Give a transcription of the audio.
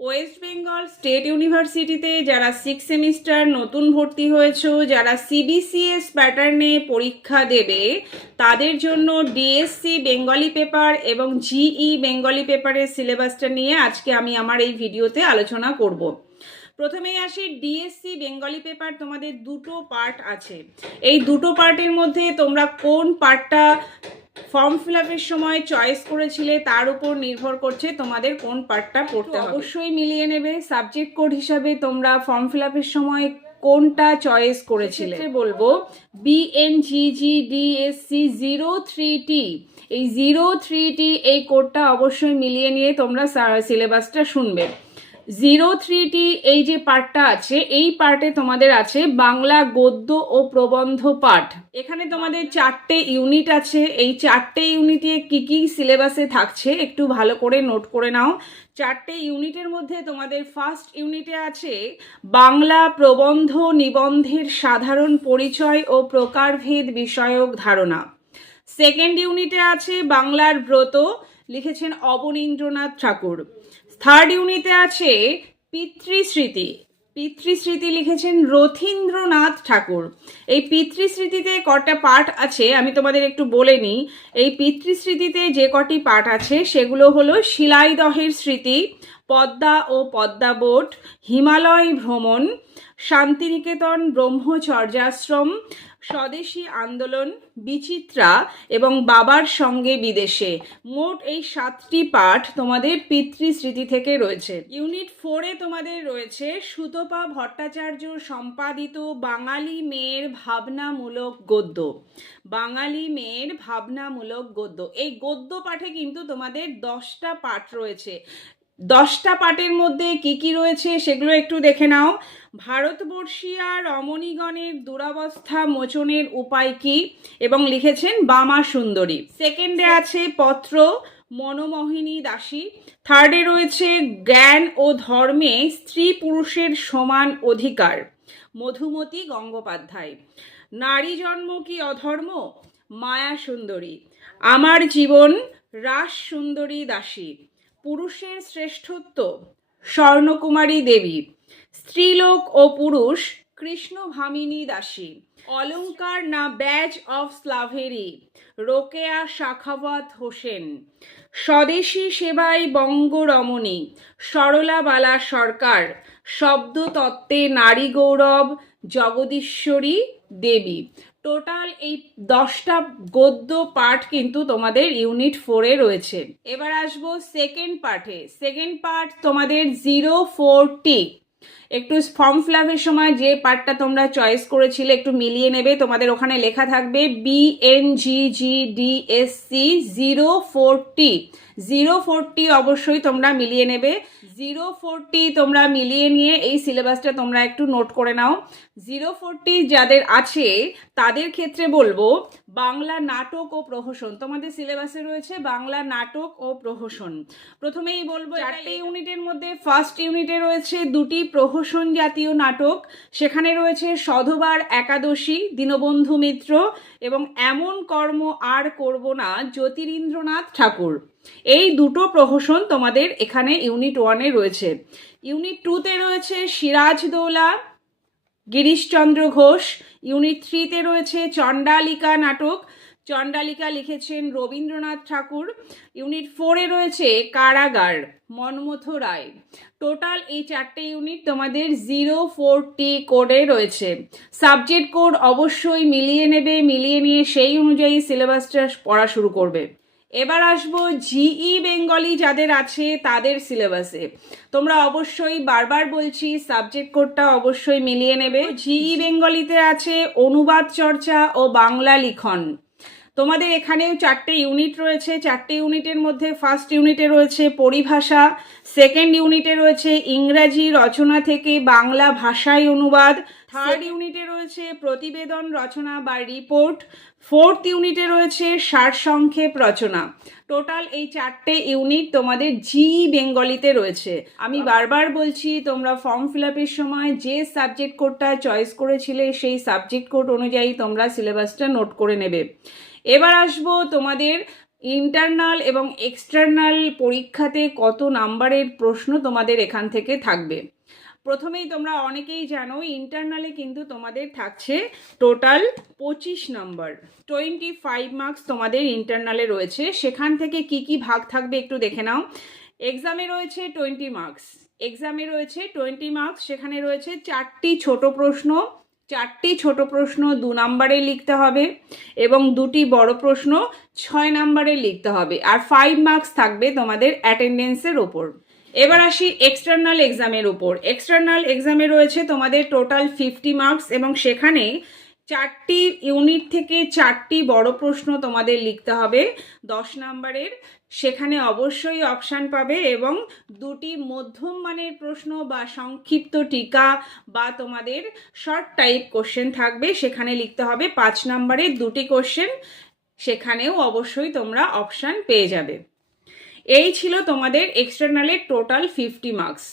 West Bengal state ইউনিভার্সিটিতে যারা 6 semester নতুন ভর্তি হয়েছো, যারা সিবিসিএস প্যাটার্নে পরীক্ষা দেবে, তাদের জন্য ডিএসসি বেঙ্গলি পেপার এবং জিই বেঙ্গলি পেপারের সিলেবাসটা নিয়ে আজকে আমি আমার এই ভিডিওতে আলোচনা করব। প্রথমেই আসি ডিএসসি বেঙ্গলি পেপার। তোমাদের দুটো পার্ট আছে। এই দুটো পার্টের মধ্যে তোমরা কোন পার্টটা ফর্ম ফিল আপের সময় চয়েস করেছিলে তার উপর নির্ভর করছে তোমাদের কোন পার্টটা পড়তে হবে। অবশ্যই মিলিয়ে নেবে। সাবজেক্ট কোড হিসাবে তোমরা ফর্ম ফিল আপের সময় কোনটা চয়েস করেছিলে বলবো BNGGDSC 03T। এই 03T এই কোডটা অবশ্যই মিলিয়ে নিয়ে তোমরা সিলেবাসটা শুনবে। 03T এই যে পার্টটা আছে, এই পার্টে তোমাদের আছে বাংলা গদ্য ও প্রবন্ধ পাঠ। এখানে তোমাদের 4টে ইউনিট আছে। এই 4টে ইউনিটে কি কি সিলেবাসে থাকছে একটু ভালো করে নোট করে নাও। 4টে ইউনিটের মধ্যে তোমাদের ফার্স্ট ইউনিটে আছে বাংলা প্রবন্ধ নিবন্ধের সাধারণ পরিচয় ও প্রকারভেদ বিষয়ক ধারণা। সেকেন্ড ইউনিটে আছে বাংলার ব্রত, লিখেছেন অবনীন্দ্রনাথ ঠাকুর। থার্ড ইউনিটে আছে পিতৃস্মৃতি। পিতৃস্মৃতি লিখেছেন রথীন্দ্রনাথ ঠাকুর। এই পিতৃস্মৃতিতে কটা পাঠ আছে আমি তোমাদের একটু বলে নিই। এই পিতৃস্মৃতিতে যে কটি পাঠ আছে সেগুলো হলো শিলাইদহের স্মৃতি, পদ্মা ও পদ্মাবট, হিমালয় ভ্রমণ, শান্তিনিকেতন ব্রহ্মচর্যাশ্রম, স্বদেশী আন্দোলন, বিচিত্রা এবং বাবার সঙ্গে বিদেশে। মোট এই 7টি পাঠ তোমাদের পিতৃস্মৃতি থেকে রয়েছে। ইউনিট 4-এ তোমাদের রয়েছে সুতপা ভট্টাচার্য সম্পাদিত বাঙালি মেয়ের ভাবনামূলক গদ্য। বাঙালি মেয়ের ভাবনামূলক গদ্য, এই গদ্য পাঠে কিন্তু তোমাদের 10টা পাঠ রয়েছে। 10টা পাঠের মধ্যে কি কি রয়েছে সেগুলো একটু দেখে নাও। ভারতবর্ষীয়া রমণীগণের দুরাবস্থা মোচনের উপায় কি, এবং লিখেছেন বামা সুন্দরী। সেকেন্ডে আছে পত্র, মনোমোহিনী দাসী। থার্ডে রয়েছে জ্ঞান ও ধর্মে স্ত্রী পুরুষের সমান অধিকার, মধুমতি গঙ্গোপাধ্যায়। নারী জন্ম কি অধর্ম, মায়া সুন্দরী। আমার জীবন, রাস সুন্দরী দাসী। পুরুষের শ্রেষ্ঠত্ব, স্বর্ণকুমারী দেবী। স্ত্রীলোক ও পুরুষ, কৃষ্ণ ভামিনী দাসী। Alankar na badge of slavery, Rokeya Sakhawat Hossain. স্বদেশী সেবাই বঙ্গরমণী, সরলা বালা সরকার। শব্দতত্ত্বে নারী গৌরব, জগদীশ্বরী দেবী। টোটাল এই 10টা গদ্য পাঠ কিন্তু তোমাদের ইউনিট 4-এ রয়েছে। এবার আসবো সেকেন্ড পার্টে। সেকেন্ড পার্ট তোমাদের 04T। একটু ফর্ম ফিল আপের সময় যে পার্টটা তোমরা চয়েস করেছিলে একটু মিলিয়ে নেবে। তোমাদের ওখানে লেখা থাকবে BNGGDSC 04T। 04T অবশ্যই তোমরা মিলিয়ে নেবে। 04T তোমরা মিলিয়ে নিয়ে এই সিলেবাসটা তোমরা একটু নোট করে নাও। 04T যাদের আছে তাদের ক্ষেত্রে বলবো বাংলা নাটক ও প্রহসন। তোমাদের সিলেবাসে রয়েছে বাংলা নাটক ও প্রহসন। প্রথমেই বলবো 4টে ইউনিটের মধ্যে ফার্স্ট ইউনিটে রয়েছে 2টি প্রহসন জাতীয় নাটক। সেখানে রয়েছে সধবার একাদশী, দীনবন্ধু মিত্র, এবং এমন কর্ম আর করব না, জ্যোতিরিন্দ্রনাথ ঠাকুর। এই দুটো প্রহসন তোমাদের এখানে ইউনিট 1-এ রয়েছে। ইউনিট 2-তে রয়েছে সিরাজদৌলা, গিরিশচন্দ্র ঘোষ। ইউনিট 3-তে রয়েছে চণ্ডালিকা নাটক। চণ্ডালিকা লিখেছেন রবীন্দ্রনাথ ঠাকুর। ইউনিট 4-এ রয়েছে কারাগার, মনমথ রায়। টোটাল এই 4টে ইউনিট তোমাদের 04T কোডে রয়েছে। সাবজেক্ট কোড অবশ্যই মিলিয়ে নেবে। মিলিয়ে নিয়ে সেই অনুযায়ী সিলেবাসটা পড়া শুরু করবে। এবার আসবো জিই বেঙ্গলি যাদের আছে তাদের সিলেবাসে। তোমরা অবশ্যই বারবার বলছি সাবজেক্ট কোডটা অবশ্যই মিলিয়ে নেবে। জিই বেঙ্গলিতে আছে অনুবাদ চর্চা ও বাংলা লিখন। তোমাদের এখানেও 4টে ইউনিট রয়েছে। 4টে ইউনিটের মধ্যে ফার্স্ট ইউনিটে রয়েছে পরিভাষা, সেকেন্ড ইউনিটে রয়েছে ইংরাজি রচনা থেকে বাংলা ভাষায় অনুবাদ, থার্ড ইউনিটে রয়েছে প্রতিবেদন রচনা বা রিপোর্ট, ফোর্থ ইউনিটে রয়েছে সারসংক্ষেপ রচনা। টোটাল এই 4টে ইউনিট তোমাদের জিই বেঙ্গলিতে রয়েছে। আমি বারবার বলছি তোমরা ফর্ম ফিল আপের সময় যে সাবজেক্ট কোডটা চয়েস করেছিলে সেই সাবজেক্ট কোড অনুযায়ী তোমরা সিলেবাসটা নোট করে নেবে। এবার আসবো তোমাদের ইন্টারনাল এবং এক্সটার্নাল পরীক্ষাতে কত নাম্বারের প্রশ্ন তোমাদের এখান থেকে থাকবে। প্রথমেই তোমরা অনেকেই জানো ইন্টারনালে কিন্তু তোমাদের থাকছে টোটাল 25 নম্বর, 25 মার্কস তোমাদের ইন্টারনালে রয়েছে। সেখান থেকে কি কি ভাগ থাকবে একটু দেখে নাও। এক্সামে রয়েছে 20 মার্কস, এক্সামে রয়েছে 20 মার্কস, সেখানে রয়েছে 4টি ছোট প্রশ্ন, 4টি ছোট প্রশ্ন 2 নম্বরে লিখতে হবে এবং 2টি বড় প্রশ্ন 6 নম্বরে লিখতে হবে, আর 5 মার্কস থাকবে তোমাদের অ্যাটেন্ডেন্সের ওপর। এবার আসি এক্সটার্নাল এক্সামের উপর। এক্সটার্নাল এক্সামে রয়েছে তোমাদের টোটাল 50 মার্কস এবং সেখানে 4টি ইউনিট থেকে 4টি বড় প্রশ্ন তোমাদের লিখতে হবে 10 নম্বরের, সেখানে অবশ্যই অপশান পাবে, এবং 2টি মধ্যম মানের প্রশ্ন বা সংক্ষিপ্ত টিকা বা তোমাদের শর্ট টাইপ কোশ্চেন থাকবে, সেখানে লিখতে হবে 5 নম্বরের 2টি কোশ্চেন, সেখানেও অবশ্যই তোমরা অপশান পেয়ে যাবে। এই ছিল তোমাদের এক্সটার্নালের টোটাল 50 মার্কস।